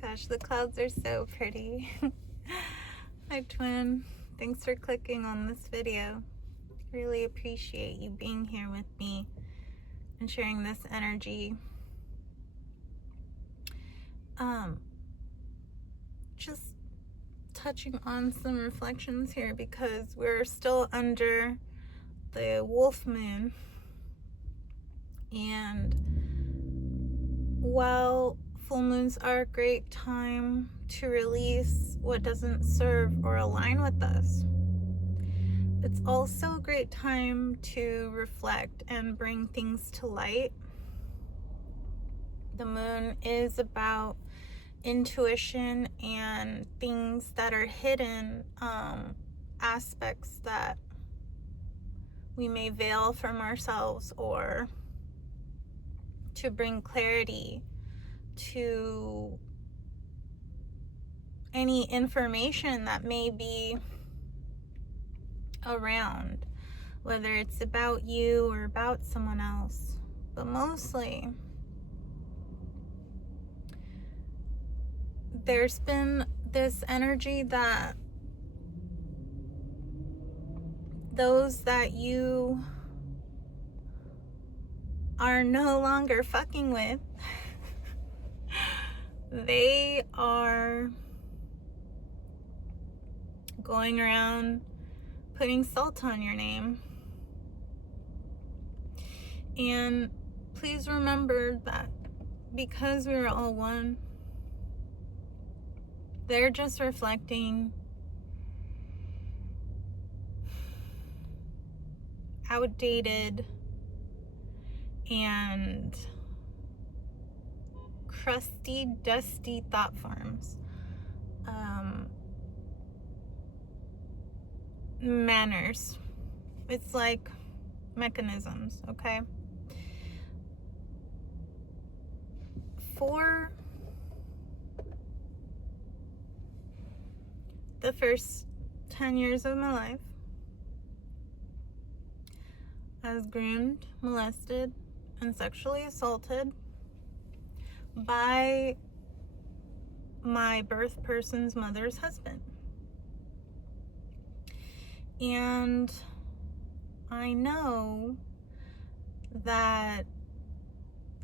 Gosh, the clouds are so pretty. Hi, twin. Thanks for clicking on this video. Really appreciate you being here with me and sharing this energy. Just touching on some reflections here because we're still under the wolf moon. And while full moons are a great time to release what doesn't serve or align with us, it's also a great time to reflect and bring things to light. The moon is about intuition and things that are hidden, aspects that we may veil from ourselves, or to bring clarity to any information that may be around, whether it's about you or about someone else. But mostly, there's been this energy that those that you are no longer fucking with, they are going around putting salt on your name. And please remember that because we are all one, they're just reflecting outdated and crusty, dusty thought forms, manners. It's like mechanisms, okay? For the first 10 years of my life, I was groomed, molested, and sexually assaulted by my birth person's mother's husband. And I know that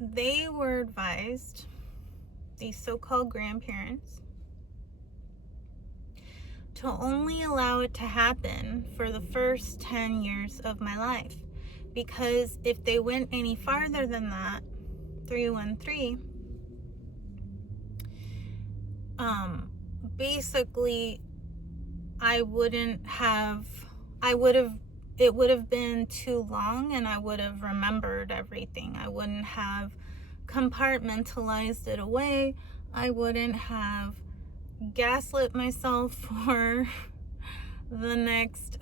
they were advised, these so-called grandparents, to only allow it to happen for the first 10 years of my life. Because if they went any farther than that, 313, basically it would have been too long, and I would have remembered everything. I wouldn't have compartmentalized it away. I wouldn't have gaslit myself for the next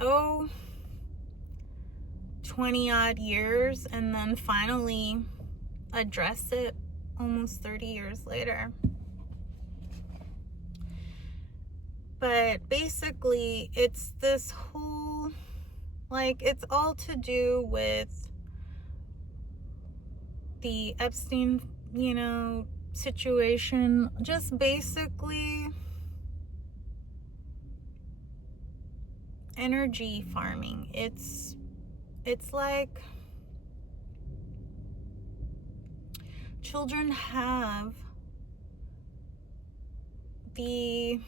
20 odd years and then finally address it almost 30 years later. But basically, it's this whole, it's all to do with the Epstein, situation. Just basically energy farming. It's like children have the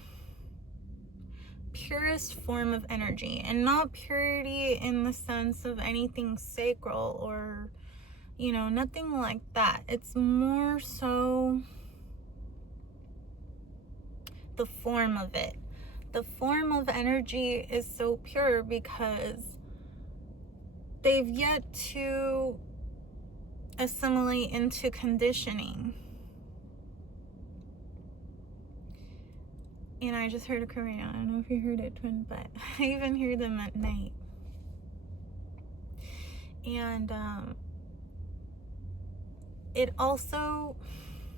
purest form of energy, and not purity in the sense of anything sacral or, nothing like that. It's more so the form of it. The form of energy is so pure because they've yet to assimilate into conditioning. And I just heard a crow right now. I don't know if you heard it, twin, but I even hear them at night. And it also,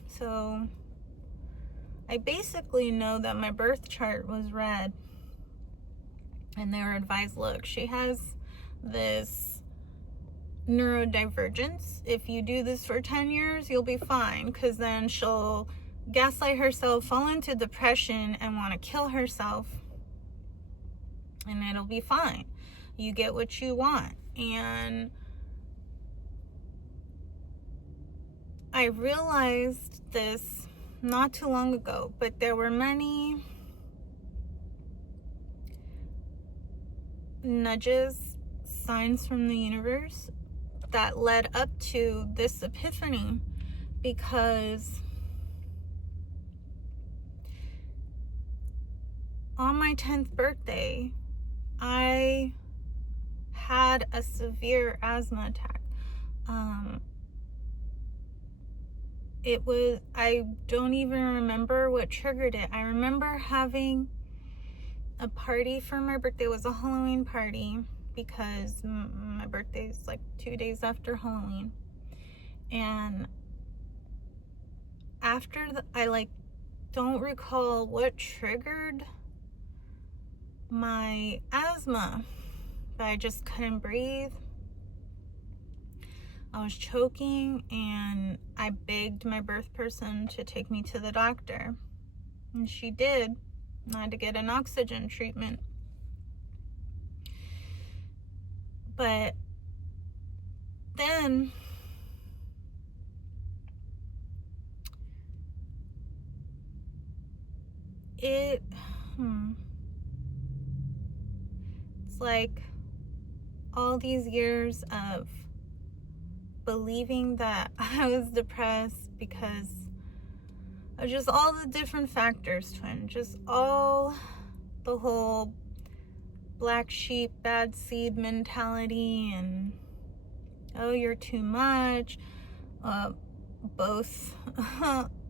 so I basically know that my birth chart was red, and they were advised, look, she has this neurodivergence. If you do this for 10 years, you'll be fine, because then she'll gaslight herself, fall into depression, and want to kill herself, and it'll be fine. You get what you want. And I realized this not too long ago, but there were many nudges, signs from the universe that led up to this epiphany, because on my 10th birthday, I had a severe asthma attack. I don't even remember what triggered it. I remember having a party for my birthday. It was a Halloween party, because my birthday is like 2 days after Halloween. And after I don't recall what triggered my asthma, but I just couldn't breathe. I was choking, and I begged my birth person to take me to the doctor, and she did. I had to get an oxygen treatment. But then it's like all these years of believing that I was depressed because of just all the different factors, twin. Just all the whole black sheep, bad seed mentality, and oh, you're too much. Both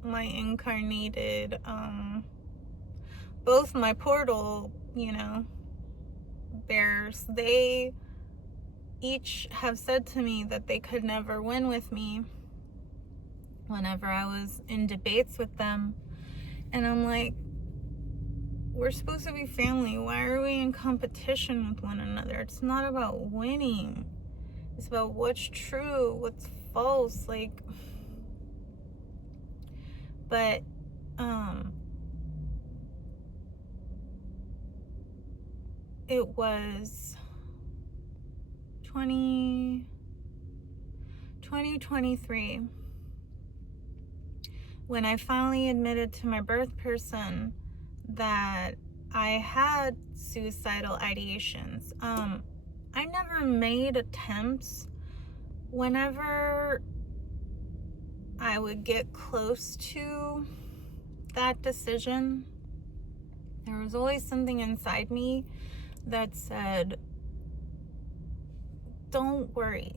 my incarnated, both my portal, bears, they each have said to me that they could never win with me whenever I was in debates with them. And I'm like, we're supposed to be family. Why are we in competition with one another? It's not about winning. It's about what's true, what's false. But it was 2023 when I finally admitted to my birth person that I had suicidal ideations. I never made attempts. Whenever I would get close to that decision, there was always something inside me that said, don't worry.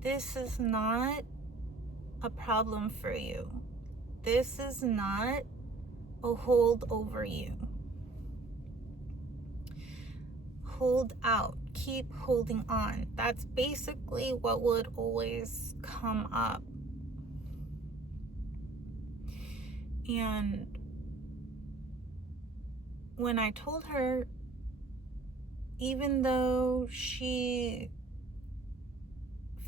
This is not a problem for you. This is not a hold over you. Hold out. Keep holding on. That's basically what would always come up. And when I told her, even though she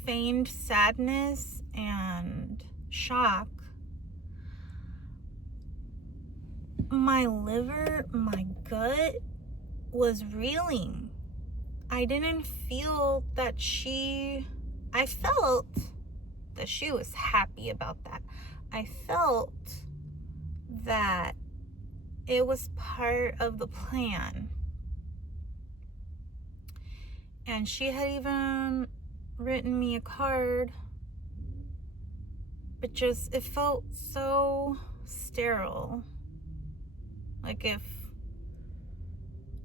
feigned sadness and shock, my liver, my gut was reeling. I didn't feel that I felt that she was happy about that. I felt that it was part of the plan. And she had even written me a card, but just, it felt so sterile. Like if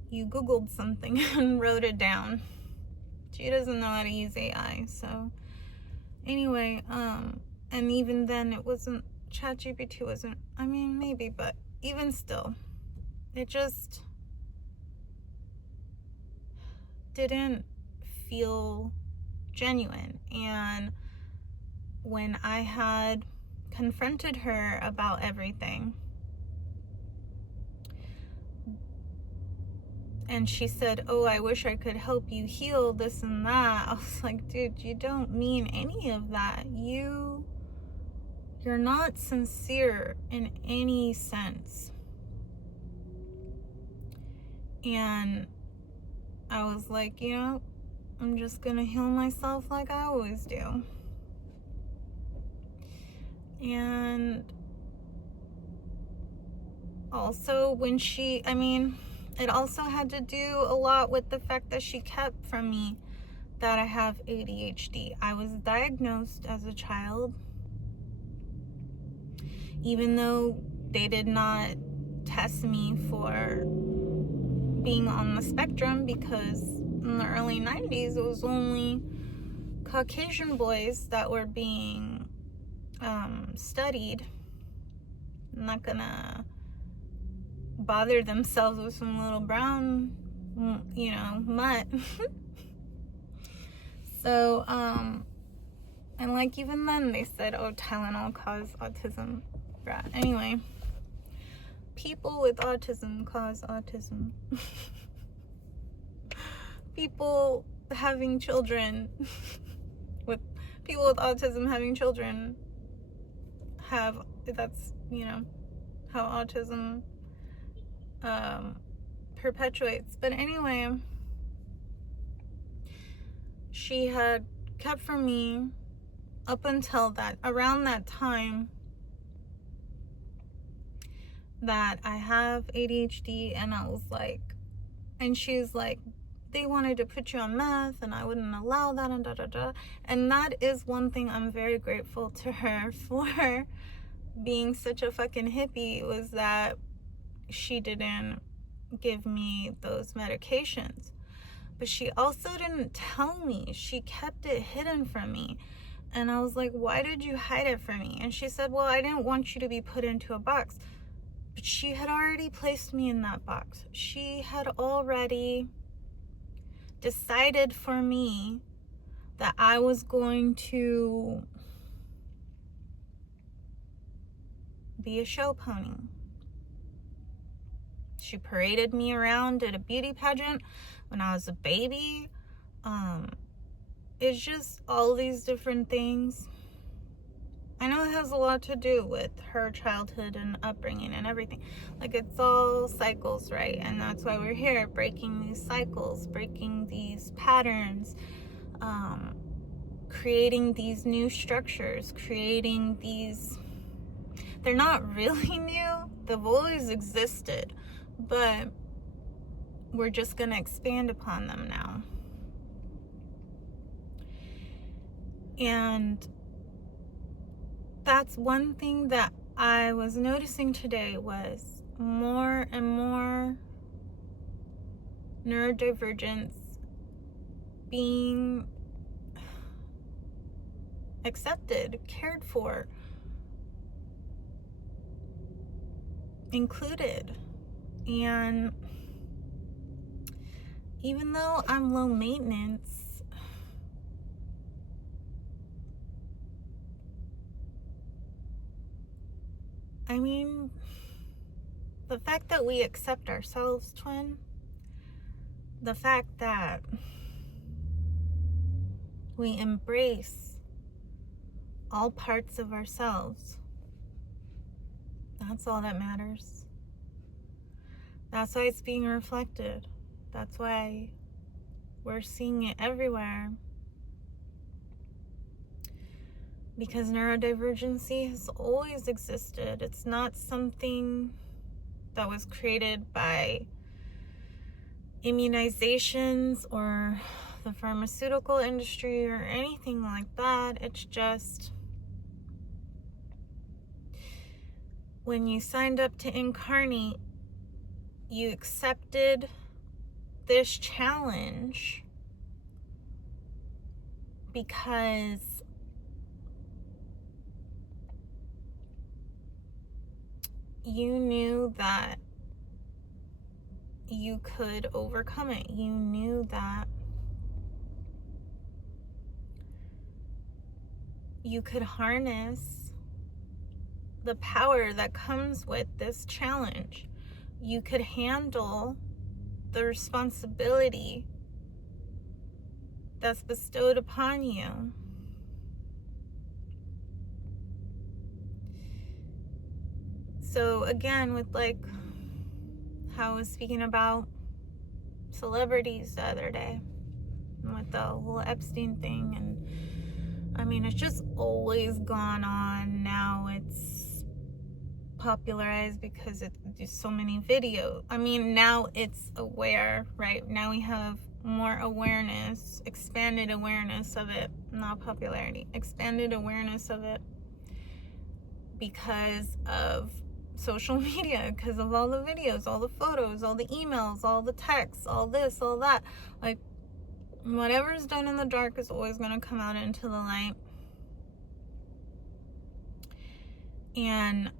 you Googled something and wrote it down. She doesn't know how to use AI, so anyway, and even then it wasn't, ChatGPT wasn't, I mean, maybe, but even still, it just didn't feel genuine. And when I had confronted her about everything, and she said, oh, I wish I could help you heal this and that, I was like, dude, you don't mean any of that. You You're not sincere in any sense. And I was like, I'm just gonna heal myself like I always do. And also it also had to do a lot with the fact that she kept from me that I have ADHD. I was diagnosed as a child, even though they did not test me for being on the spectrum, because in the early 90s, it was only Caucasian boys that were being studied. I'm not gonna bother themselves with some little brown, mutt. So, and like even then they said, oh, Tylenol cause autism. Anyway, people with autism cause autism. People having children with people with autism having children that's how autism perpetuates. But anyway, she had kept from me up until around that time that I have ADHD, and I was like, and she's like, they wanted to put you on meth and I wouldn't allow that, and da da da. And that is one thing I'm very grateful to her for being such a fucking hippie, was that she didn't give me those medications. But she also didn't tell me. She kept it hidden from me. And I was like, why did you hide it from me? And she said, well, I didn't want you to be put into a box. But she had already placed me in that box. She had already decided for me that I was going to be a show pony. She paraded me around at a beauty pageant when I was a baby. It's just all these different things. I know it has a lot to do with her childhood and upbringing and everything. Like, it's all cycles, right? And that's why we're here, breaking these cycles, breaking these patterns, creating these new structures, creating these... They're not really new. They've always existed, but we're just going to expand upon them now. And that's one thing that I was noticing today, was more and more neurodivergence being accepted, cared for, included. And even though I'm low maintenance, I mean, the fact that we accept ourselves, twin, the fact that we embrace all parts of ourselves, that's all that matters. That's why it's being reflected. That's why we're seeing it everywhere. Because neurodivergency has always existed. It's not something that was created by immunizations or the pharmaceutical industry or anything like that. It's just when you signed up to incarnate, you accepted this challenge because you knew that you could overcome it. You knew that you could harness the power that comes with this challenge. You could handle the responsibility that's bestowed upon you. So again, with like how I was speaking about celebrities the other day with the whole Epstein thing, and I mean, it's just always gone on. Now it's popularized because there's so many videos. I mean, now it's aware, right? Now we have more awareness, expanded awareness of it, not popularity, expanded awareness of it because of social media, because of all the videos, all the photos, all the emails, all the texts, all this, all that. Like, whatever's done in the dark is always going to come out into the light. And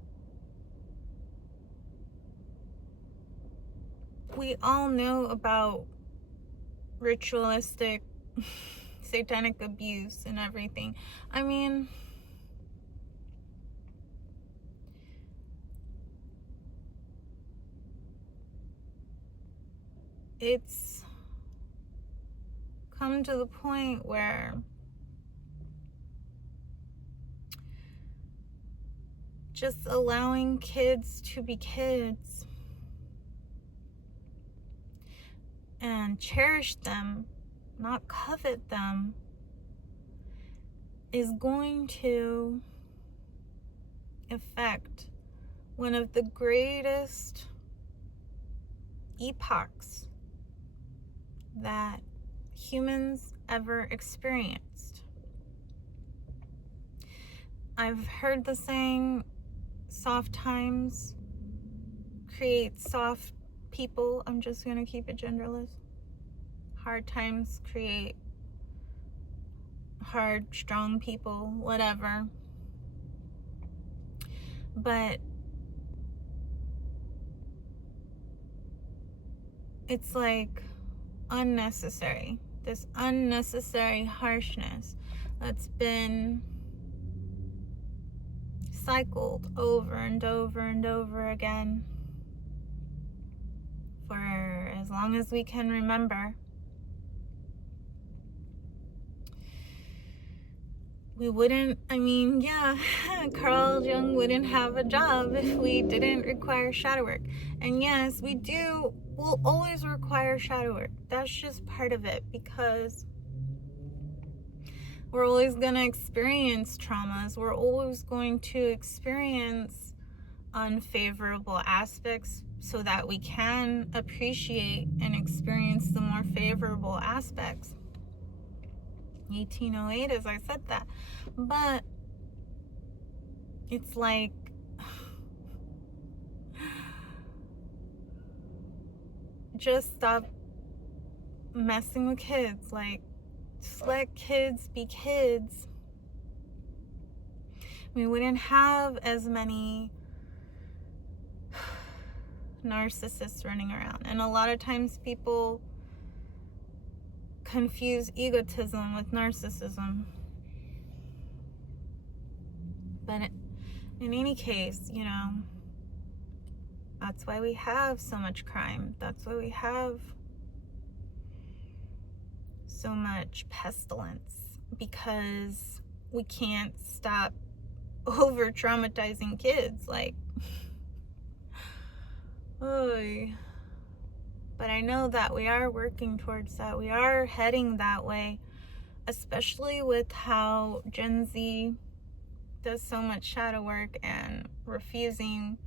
we all know about ritualistic satanic abuse and everything. I mean, it's come to the point where just allowing kids to be kids and cherish them, not covet them, is going to affect one of the greatest epochs that humans ever experienced. I've heard the saying, soft times create soft people. I'm just going to keep it genderless. Hard times create hard, strong people, whatever. But it's like unnecessary. This unnecessary harshness that's been cycled over and over and over again for as long as we can remember. We wouldn't, I mean, yeah, Carl Jung wouldn't have a job if we didn't require shadow work. And yes, we'll always require shadow work. That's just part of it, because we're always going to experience traumas. We're always going to experience unfavorable aspects so that we can appreciate and experience the more favorable aspects. 1808, as I said that. But it's like, just stop messing with kids. Like, just let kids be kids. We wouldn't have as many narcissists running around. And a lot of times people confuse egotism with narcissism. But in any case, you know, that's why we have so much crime. That's why we have so much pestilence, because we can't stop over traumatizing kids. Like, oy. But I know that we are working towards that. We are heading that way, especially with how Gen Z does so much shadow work and refusing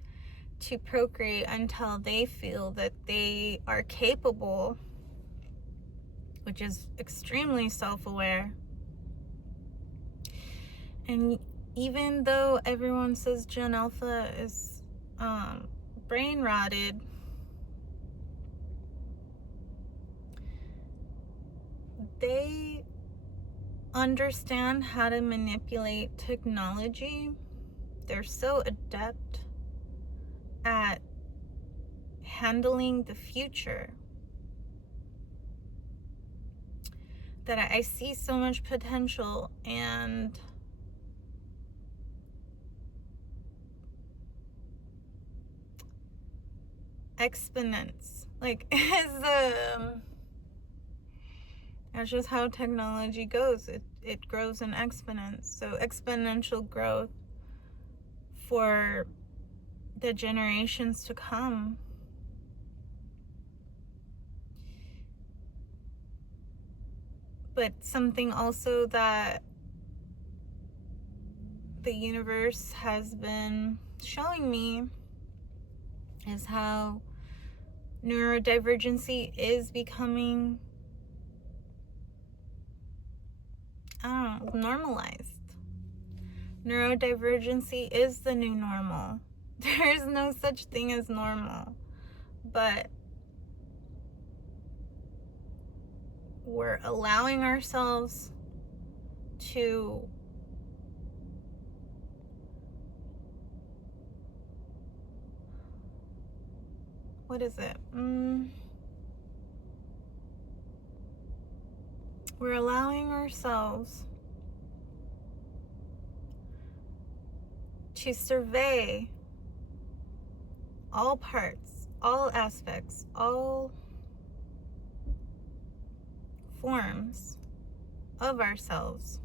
to procreate until they feel that they are capable, which is extremely self-aware. And even though everyone says Gen Alpha is brain rotted, they understand how to manipulate technology. They're so adept at handling the future that I see so much potential and exponents. Like, that's just how technology goes. It grows in exponents. So exponential growth for the generations to come. But something also that the universe has been showing me is how neurodivergency is becoming, normalized. Neurodivergency is the new normal. There is no such thing as normal, but we're allowing ourselves to we're allowing ourselves to survey all parts, all aspects, all forms of ourselves.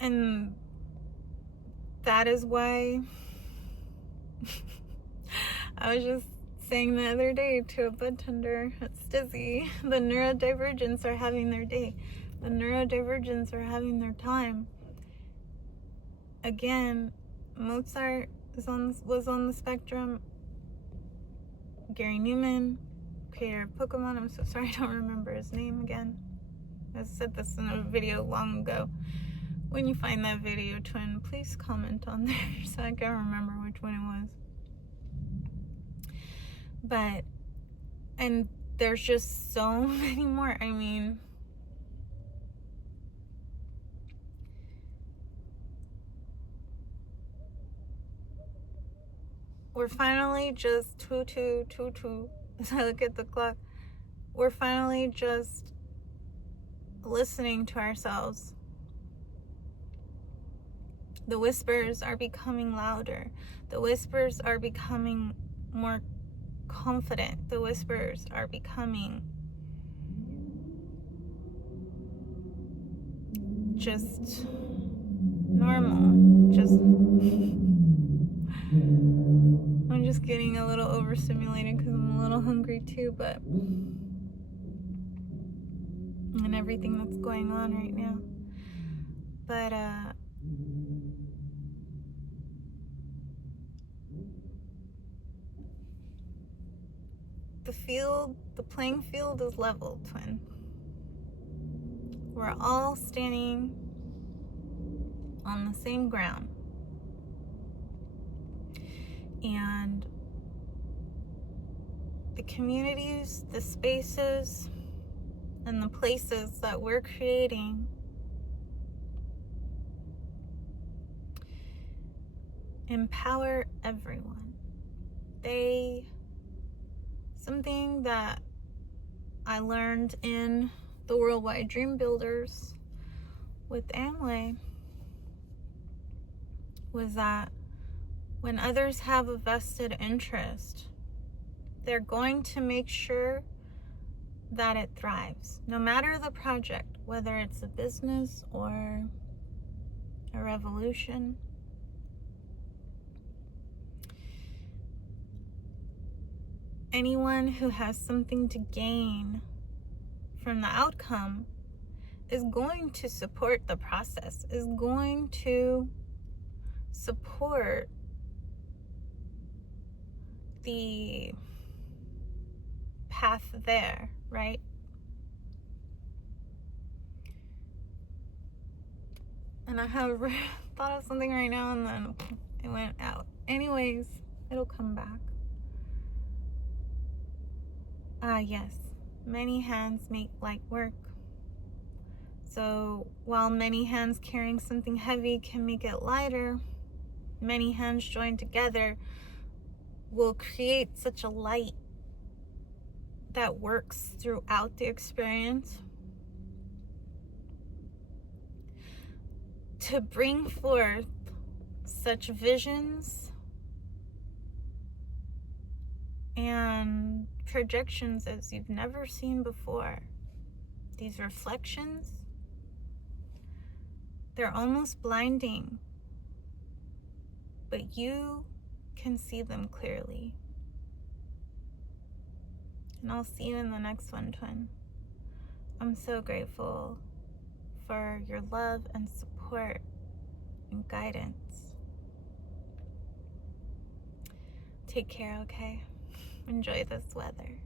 And that is why I was just saying the other day to a bud tender at Stizzy, the neurodivergents are having their day. The neurodivergents are having their time. Again, Mozart was on the spectrum. Gary Newman, creator of Pokemon, I'm so sorry I don't remember his name again. I said this in a video long ago. When you find that video, twin, please comment on there so I can remember which one it was. But, and there's just so many more. I mean, we're finally just 2222 as I look at the clock. We're finally just listening to ourselves. The whispers are becoming louder. The whispers are becoming more confident. The whispers are becoming just normal. I'm just getting a little overstimulated because I'm a little hungry too, but and everything that's going on right now. But the playing field is level, twin. We're all standing on the same ground. And the communities, the spaces, and the places that we're creating empower everyone. Something that I learned in the Worldwide Dream Builders with Amway was that when others have a vested interest, they're going to make sure that it thrives, no matter the project, whether it's a business or a revolution. Anyone who has something to gain from the outcome is going to support the process, is going to support the path there, right? And I have thought of something right now and then it went out. Anyways, it'll come back. Yes, many hands make light work. So while many hands carrying something heavy can make it lighter, many hands joined together will create such a light that works throughout the experience to bring forth such visions and projections as you've never seen before. These reflections They're almost blinding, but you can see them clearly. And I'll see you in the next one, twin. I'm so grateful for your love and support and guidance. Take care, okay? Enjoy this weather.